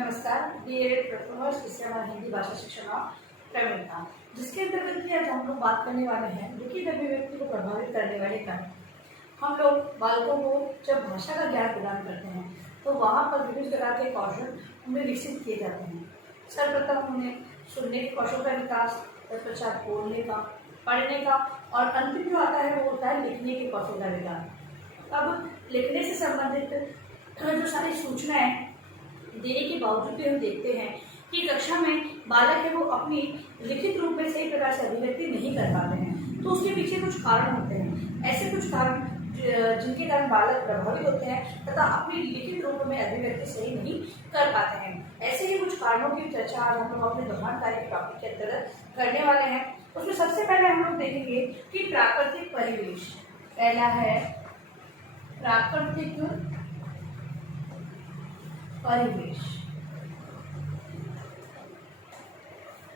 नमस्कार, ये प्रथम शिक्षा हिंदी भाषा शिक्षण प्रवीणता, जिसके अंतर्गत की आज हम लोग बात करने वाले हैं लिखित अभिव्यक्ति को प्रभावित करने वाले कारण। हम लोग बालकों को जब भाषा का ज्ञान प्रदान करते हैं तो वहाँ पर विभिन्न प्रकार के कौशल उन्हें विकसित किए जाते हैं। सर्वप्रथम उन्हें सुनने के कौशल का विकास, तत्पश्चात बोलने का, पढ़ने का और अंतिम जो आता है वो होता है लिखने के कौशल का विकास। अब लिखने से संबंधित जो सारी सूचनाएं देने के बावजूद भी हम देखते हैं कि कक्षा में बालक है वो अपनी लिखित रूप में सही प्रकार से अभिव्यक्ति नहीं कर पाते हैं। तो उसके पीछे कुछ कारण होते हैं, ऐसे कुछ कारण जिनके कारण बालक प्रभावित होते हैं तथा अपनी लिखित रूप में अभिव्यक्ति सही नहीं कर पाते हैं। ऐसे ही कुछ कारणों की चर्चा आज हम लोग अपने दोहन कार्य के टॉपिक के अंतर्गत करने वाले हैं। उसमें सबसे पहले हम लोग देखेंगे कि प्राकृतिक परिवेश। पहला है प्राकृतिक परिवेश।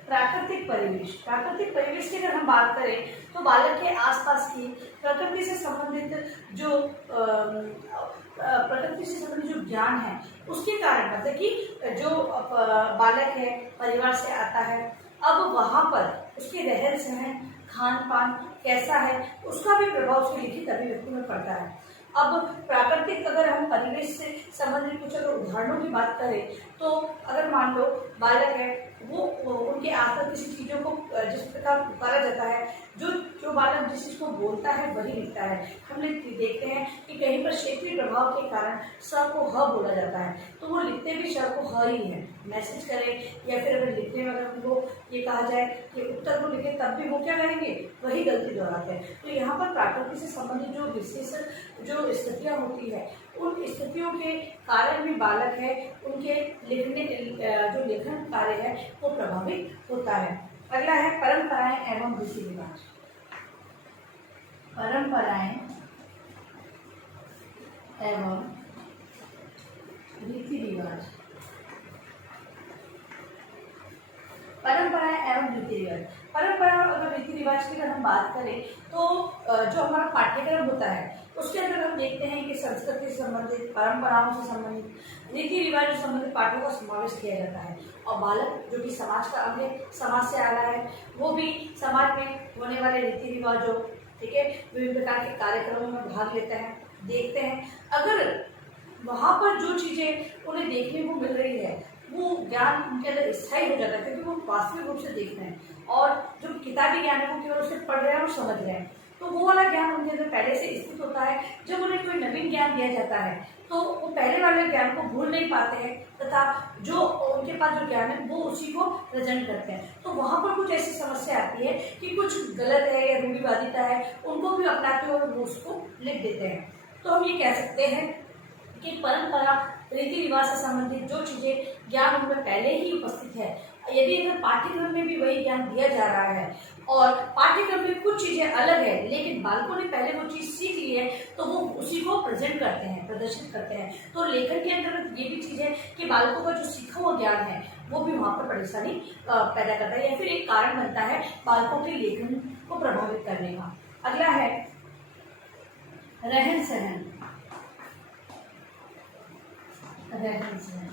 प्राकृतिक परिवेश, प्राकृतिक परिवेश की अगर हम बात करें तो बालक के आसपास की प्रकृति से संबंधित जो ज्ञान है उसके कारण, मतलब कि जो बालक है परिवार से आता है, अब वहां पर उसके रहन सहन, खान पान कैसा है उसका भी प्रभाव उसकी लिखित अभिव्यक्ति में पड़ता है। अब प्राकृतिक अगर हम परिवेश से संबंधित कुछ अगर उदाहरणों की बात करें तो अगर मान लो बालक है वो उनके आसपास किसी चीज़ों को जिस प्रकार पुकारा जाता है, जो बालक जिस चीज़ को बोलता है वही लिखता है। हम देखते हैं कि कहीं पर क्षेत्रीय प्रभाव के कारण स को ह बोला जाता है तो वो लिखते भी श को ह ही है। मैसेज करें या फिर अगर लिखने में अगर उनको ये कहा जाए कि उत्तर को लिखें तब भी वो क्या करेंगे, वही गलती दोहराते हैं। तो यहाँ पर प्रकृति से संबंधित जो विशेष जो स्थितियाँ होती है उन स्थितियों के कारण भी बालक है उनके लिखने जो लेखन कार्य है वो प्रभावित होता है। अगला है परंपराएं एवं रीति रिवाज। परंपराएं एवं रीति रिवाज। परंपराएं एवं रीति रिवाज। परंपरा और रीति रिवाज की अगर हम बात करें तो जो हमारा पाठ्यक्रम होता है उसके अंदर हम देखते हैं कि संस्कृति से संबंधित, परंपराओं से संबंधित, रीति रिवाज से संबंधित पाठों का समावेश किया जाता है। और बालक जो कि समाज का अंग है, समाज से आया है, वो भी समाज में होने वाले रीति रिवाजों, ठीक है, विभिन्न प्रकार के कार्यक्रमों में भाग लेते हैं, देखते हैं। अगर वहाँ पर जो चीज़ें उन्हें देखने को मिल रही है वो ज्ञान उनके अंदर स्थायी हो जाता है क्योंकि वो वास्तविक रूप से देख रहे हैं और जो किताबी ज्ञान है वो केवल उसे पढ़ रहे हैं और समझ रहे हैं। तो वो वाला ज्ञान उनके अंदर पहले से स्थित होता है। जब उन्हें कोई नवीन ज्ञान दिया जाता है तो वो पहले वाले ज्ञान को भूल नहीं पाते हैं तथा जो उनके पास जो ज्ञान है वो उसी को प्रेजेंट करते हैं। तो वहाँ पर कुछ ऐसी समस्या आती है कि कुछ गलत है या रूढ़िवादिता है उनको भी अपनाते हुए वो उसको लिख देते हैं। तो हम ये कह सकते हैं कि परंपरा, रीति रिवाज से संबंधित जो चीज़ें ज्ञान उनमें पहले ही उपस्थित है, यदि अगर पाठ्यक्रम में भी वही ज्ञान दिया जा रहा है और पाठ्यक्रम में कुछ चीज़ें अलग है लेकिन बालकों ने पहले वो चीज़ सीख ली है तो वो उसी को प्रेजेंट करते हैं, प्रदर्शित करते हैं। तो लेखन के अंतर्गत ये भी चीज़ है कि बालकों का जो सीखा हुआ ज्ञान है वो भी वहाँ पर परेशानी पैदा करता है या फिर एक कारण बनता है बालकों के लेखन को प्रभावित करने का। अगला है रहन सहन। रहन सहन,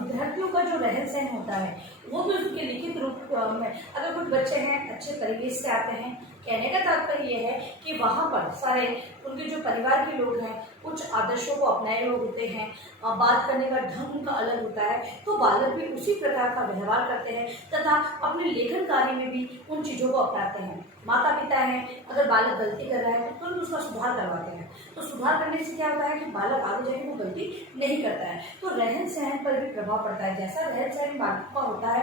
विद्यार्थियों का जो रहन सहन होता है वो भी उसके लिखित रूप में, अगर कुछ बच्चे हैं अच्छे परिवेश से आते हैं, कहने का तात्पर्य ये है कि वहाँ पर सारे उनके जो परिवार के लोग हैं कुछ आदर्शों को अपनाए हुए होते हैं, बात करने का ढंग उनका अलग होता है, तो बालक भी उसी प्रकार का व्यवहार करते हैं तथा अपने लेखन कार्य में भी उन चीज़ों को अपनाते हैं। माता पिता हैं, अगर बालक गलती कर रहा है तो तुरंत उसका सुधार करवाते हैं। तो सुधार करने से क्या होता है कि बालक आगे जाके वो गलती नहीं करता है। तो रहन सहन पर भी प्रभाव पड़ता है। जैसा रहन सहन बालक का होता है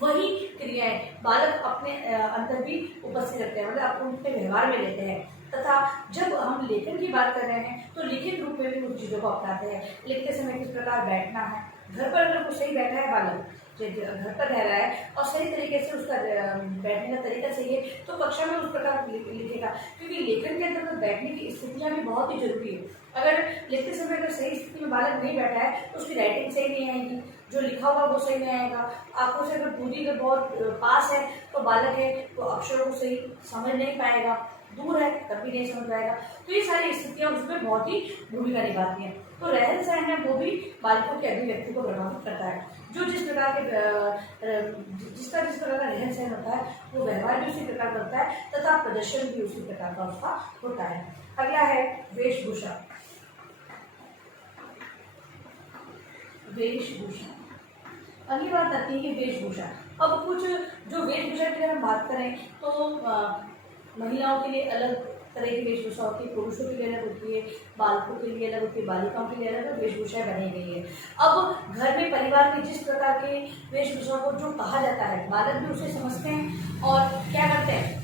वही क्रियाएं बालक अपने अंदर भी उपस्थित रखते हैं, मतलब उनके व्यवहार में लेते हैं। तथा जब हम लेखन की बात कर रहे हैं तो लिखित रूप में भी उन चीज़ों को अपनाते हैं। लिखते समय किस प्रकार बैठना है, घर पर अगर वो सही बैठा है बालक, घर पर रह रहा है और सही तरीके से उसका बैठने का तरीका सही है तो कक्षा में उस प्रकार लिखेगा, क्योंकि लेखन के अंदर बैठने की स्थितियाँ भी बहुत ही जरूरी है। अगर लिखते समय अगर सही स्थिति में बालक नहीं बैठा है तो उसकी राइटिंग सही नहीं आएगी, जो लिखा होगा वो सही नहीं आएगा। आंखों से अगर दूरी के बहुत पास है तो बालक है तो अक्षरों को सही समझ नहीं पाएगा। दूर है तब भी नहीं समझ पाएगा। तो ये सारी स्थितियाँ उसमें बहुत ही भूमिका निभाती हैं। तो रहन सहन है वो भी बालकों के अभिव्यक्ति को प्रभावित करता है। जो जिस प्रकार के जिसका जिस प्रकार का रहन सहन होता है वो व्यवहार भी उसी प्रकार का होता है तथा प्रदर्शन भी उसी प्रकार का उसका होता है। अगला है वेशभूषा। वेशभूषा, अगली बात आती है कि वेशभूषा। अब कुछ जो वेशभूषा की अगर हम बात करें तो महिलाओं के लिए अलग तरह की वेशभूषा होती है, पुरुषों के लिए अलग होती है, बालकों के लिए अलग होती है, बालिकाओं के लिए अलग वेशभूषाएं बनाई गई है। अब घर में परिवार में जिस प्रकार के वेशभूषा को जो कहा जाता है बालक भी उसे समझते हैं और क्या करते हैं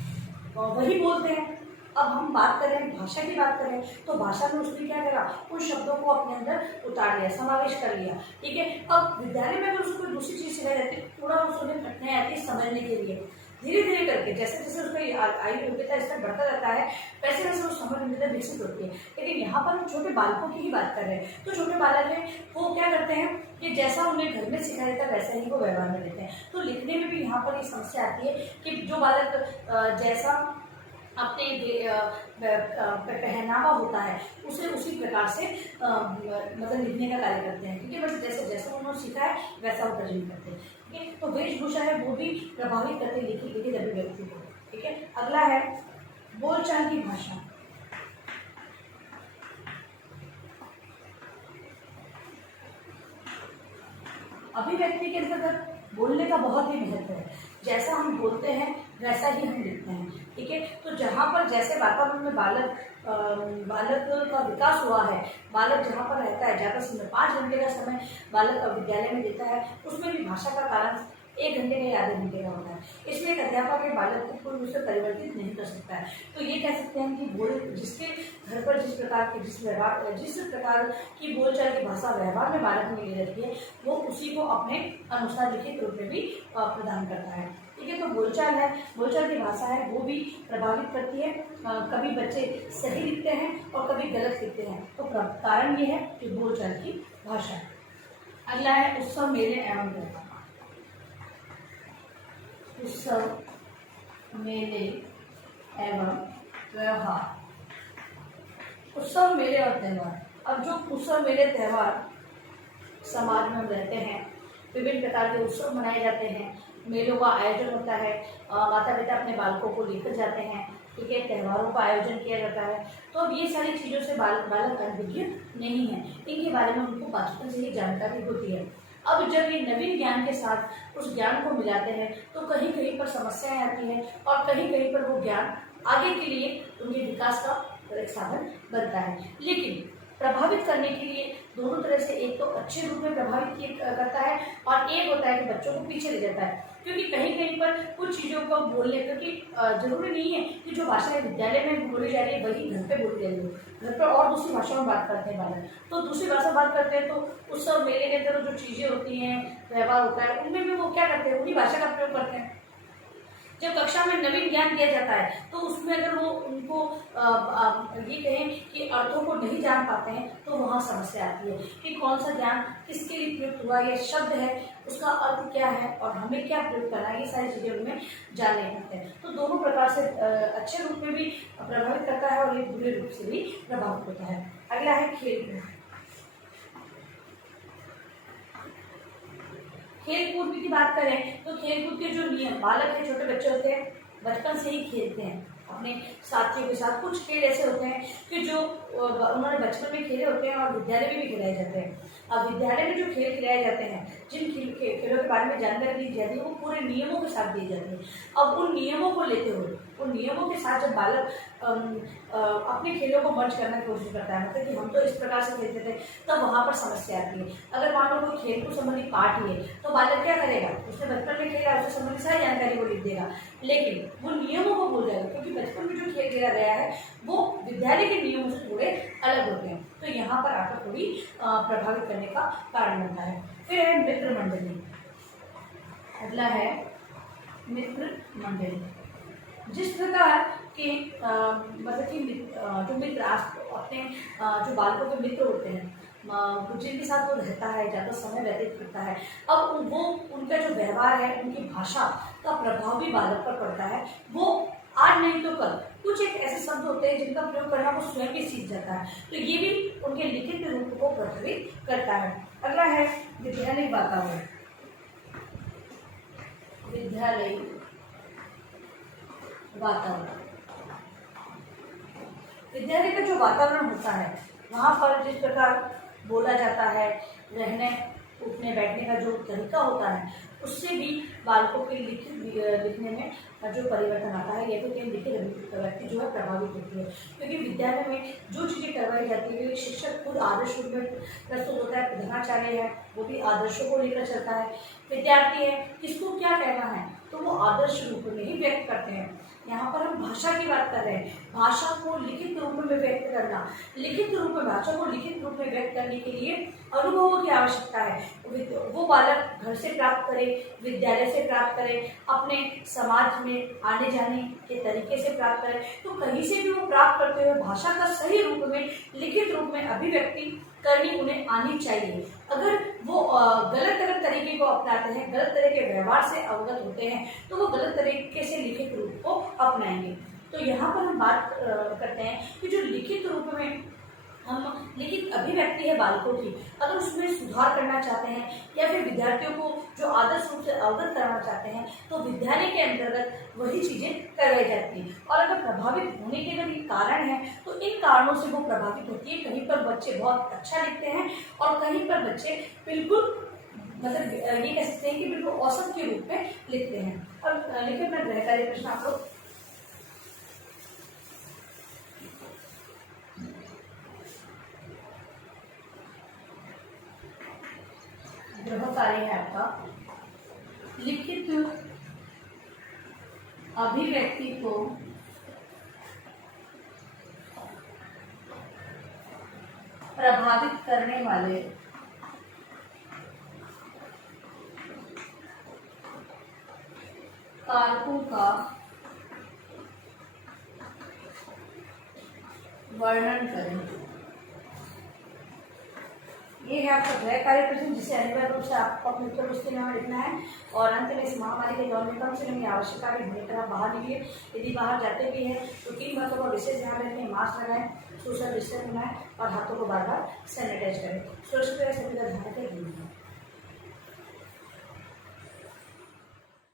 वही बोलते हैं। अब हम बात करें भाषा की बात करें तो भाषा में उसने क्या करा, उन शब्दों को अपने अंदर उतार लिया, समावेश कर लिया। ठीक है, अब विद्यालय में अगर उसको कोई दूसरी चीज सिखाई जाती है थोड़ा उसको कठिनाई आती है समझने के लिए, धीरे धीरे करके जैसे जैसे उसका आयु योग्यता स्तर बढ़ता जाता है वैसे वैसे वो समझ योग्यता विकसित होती है। लेकिन यहाँ पर हम छोटे बालकों की ही बात कर रहे हैं तो छोटे बालक है वो क्या करते हैं कि जैसा उन्हें घर में सिखाया जाता है वैसा ही वो व्यवहार में लेते हैं। तो लिखने में भी यहाँ पर ये समस्या आती है कि जो बालक जैसा अपने पहनावा होता है उसे उसी प्रकार से मतलब लिखने का कार्य करते हैं। ठीक है, बस जैसे जैसा उन्होंने सीखा है वैसा वो तर्जुमा करते हैं। ठीक है, तो वेशभूषा है वो भी प्रभावित करते हैं लिखित अभिव्यक्ति को। ठीक है, अगला है बोलचाल की भाषा। अभिव्यक्ति के अंतर्गत बोलने का बहुत ही महत्व है। जैसा हम बोलते हैं वैसा ही हम लिखते हैं। ठीक है, तो जहाँ पर जैसे वातावरण में बालक का विकास हुआ है, बालक जहाँ पर रहता है ज़्यादा समय 5 घंटे का समय बालक का विद्यालय में देता है उसमें भी भाषा का कारण 1 घंटे का या आधे घंटे का होता है। इसलिए एक अध्यापक के बालक को कोई उससे परिवर्तित नहीं कर सकता है। तो ये कह सकते हैं कि जिसके घर पर जिस प्रकार की बोलचाल की भाषा व्यवहार में बालक में ले रहती है वो उसी को अपने अनुसार लिखित रूप में भी प्रदान करता है। ठीक है, तो बोलचाल की भाषा है वो भी प्रभावित करती है। कभी बच्चे सही लिखते हैं और कभी गलत लिखते हैं, तो कारण ये है कि बोलचाल की भाषा। अगला है उत्सव मेले एवं व्यवहार। उत्सव मेले एवं व्यवहार। उत्सव मेले और त्यौहार। अब जो उत्सव मेले त्यौहार समाज में हम रहते हैं, विभिन्न प्रकार के उत्सव मनाए जाते हैं, मेलों का आयोजन होता है, माता पिता अपने बालकों को लेकर जाते हैं। ठीक है, त्योहारों का आयोजन किया जाता है। तो अब ये सारी चीज़ों से बालक अनभिज्ञ नहीं है, इनके बारे में उनको बचपन से ही जानकारी होती है। अब जब ये नवीन ज्ञान के साथ उस ज्ञान को मिलाते हैं तो कहीं कहीं पर समस्याएं आती हैं और कहीं कहीं पर वो ज्ञान आगे के लिए उनके विकास का एक साधन बनता है। लेकिन प्रभावित करने के लिए दोनों तरह से, एक तो अच्छे रूप में प्रभावित करता है और एक होता है कि बच्चों को पीछे ले जाता है। क्योंकि कहीं कहीं पर कुछ चीज़ों को बोलने, क्योंकि जरूरी नहीं है कि जो भाषा विद्यालय में बोली जा रही है वही घर पे बोली जा रही है। घर पर और दूसरी भाषा में बात करते हैं बालक, तो दूसरी भाषा बात करते हैं तो उस सब मेले के अंदर जो चीज़ें होती हैं, व्यवहार होता है, उनमें भी वो क्या करते हैं, उन्हीं भाषा का प्रयोग करते हैं। जब कक्षा में नवीन ज्ञान दिया जाता है तो उसमें अगर वो उनको ये कहें कि अर्थों को नहीं जान पाते हैं तो वहाँ समस्या आती है कि कौन सा ज्ञान किसके लिए प्रयुक्त हुआ, ये शब्द है उसका अर्थ क्या है और हमें क्या प्रयोग करना है, ये सारी चीज़ें उनमें जानने होते हैं। तो दोनों प्रकार से अच्छे रूप में भी प्रभावित करता है और ये बुरे रूप से भी प्रभावित होता है। अगला है खेल कूद की बात करें तो खेल कूद के जो नियम, बालक है, छोटे बच्चे होते हैं, बचपन से ही खेलते हैं अपने साथियों के साथ। कुछ खेल ऐसे होते हैं कि जो उन्होंने बचपन में खेले होते हैं और विद्यालय में भी खिलाए जाते हैं। अब विद्यालय में जो खेल खिलाए जाते हैं, जिन खेलों के बारे में जानकारी दी जाती है वो पूरे नियमों के साथ दी जाती है। अब उन नियमों को लेते हुए, उन नियमों के साथ जब बालक अपने खेलों को मर्ज करने की कोशिश करता है, मतलब कि हम तो इस प्रकार से खेलते थे, तब वहाँ पर समस्या आती है। अगर मान लो कोई खेल को संबंधित पाठ ही है तो बालक क्या करेगा, उसने बचपन में खेला, उससे संबंधित सारी जानकारी को लिख देगा, लेकिन वो नियमों को भूल जाएगा क्योंकि बचपन में जो खेल खेला गया है वो विद्यालय के नियमों से थोड़े अलग होते हैं। तो यहाँ पर आकर थोड़ी प्रभावित करने का कारण बनता है। फिर है मित्र मंडली। अगला है मित्र मंडली। जिस प्रकार के मतलब कि जो मित्र अपने जो बालकों के मित्र होते हैं, जिनके साथ वो रहता है, ज़्यादा समय व्यतीत करता है, अब वो उनका जो व्यवहार है, उनकी भाषा का प्रभाव भी बालक पर पड़ता है। वो आज नहीं तो कल कुछ एक ऐसे शब्द होते हैं जिनका प्रयोग करना वो स्वयं ही सीख जाता है, तो ये भी उनके लिखित रूप को प्रभावित करता है। अगला है विद्यालय वातावरण। विद्यालय वातावरण, विद्यालय का जो वातावरण होता है वहाँ पर जिस प्रकार बोला जाता है, रहने उठने बैठने का जो तरीका होता है, उससे भी बालकों के लिखने में जो परिवर्तन आता है या फिर लिखित व्यक्ति जो है प्रभावित होती है। क्योंकि विद्यालय में जो चीज़ें करवाई जाती है, शिक्षक खुद आदर्श रूप में प्रस्तुत होता है, प्रधानाचार्य है वो भी आदर्शों को लेकर चलता है, विद्यार्थी है किसको क्या कहना है तो वो आदर्श रूप में ही व्यक्त करते हैं। यहाँ पर हम भाषा की बात कर रहे हैं, भाषा को लिखित रूप में व्यक्त करना, लिखित रूप में भाषा को लिखित रूप में व्यक्त करने के लिए अनुभवों की आवश्यकता है। वो बालक घर से प्राप्त करे, विद्यालय से प्राप्त करे, अपने समाज में आने जाने के तरीके से प्राप्त करे, तो कहीं से भी वो प्राप्त करते हुए भाषा का सही रूप में लिखित रूप में अभिव्यक्ति करनी उन्हें आनी चाहिए। अगर वो गलत तरीके को अपनाते हैं, गलत तरह के व्यवहार से अवगत होते हैं, तो वो गलत तरीके से लिखित रूप को अपनाएंगे। तो यहाँ पर हम बात करते हैं कि जो लिखित रूप में हम लिखित अभिव्यक्ति है बालकों की, अगर उसमें सुधार करना चाहते हैं या फिर विद्यार्थियों को जो आदर्श रूप से अवगत कराना चाहते हैं, तो विद्यालय के अंतर्गत वही चीजें करवाई जाती हैं। और अगर प्रभावित होने के अगर ये कारण है तो इन कारणों से वो प्रभावित होती है। कहीं पर बच्चे बहुत अच्छा लिखते हैं और कहीं पर बच्चे बिल्कुल मतलब ये कह सकते हैं कि बिल्कुल औसत के रूप में लिखते हैं। और लिखिए अपना गृह कार्य प्रश्न आप लोग गृह कार्य है आपका, लिखित अभिव्यक्ति को प्रभावित करने वाले कारकों का वर्णन करें। ये है आपका गृह कार्य प्रश्न, जिसे अनिवार्य रूप से आपको अपने उत्तर पुस्तिका में लिखना है। और अंत में इस महामारी के दौर में कम से कम ये आवश्यक कार्य भूमि तरह बाहर निकलिए। यदि बाहर जाते भी हैं तो 3 बातों का विशेष ध्यान रखें, मास्क लगाएं, सोशल डिस्टेंस बनाएं और हाथों को बार बार सैनिटाइज करें। सुरक्षित सभी का ध्यान रखें।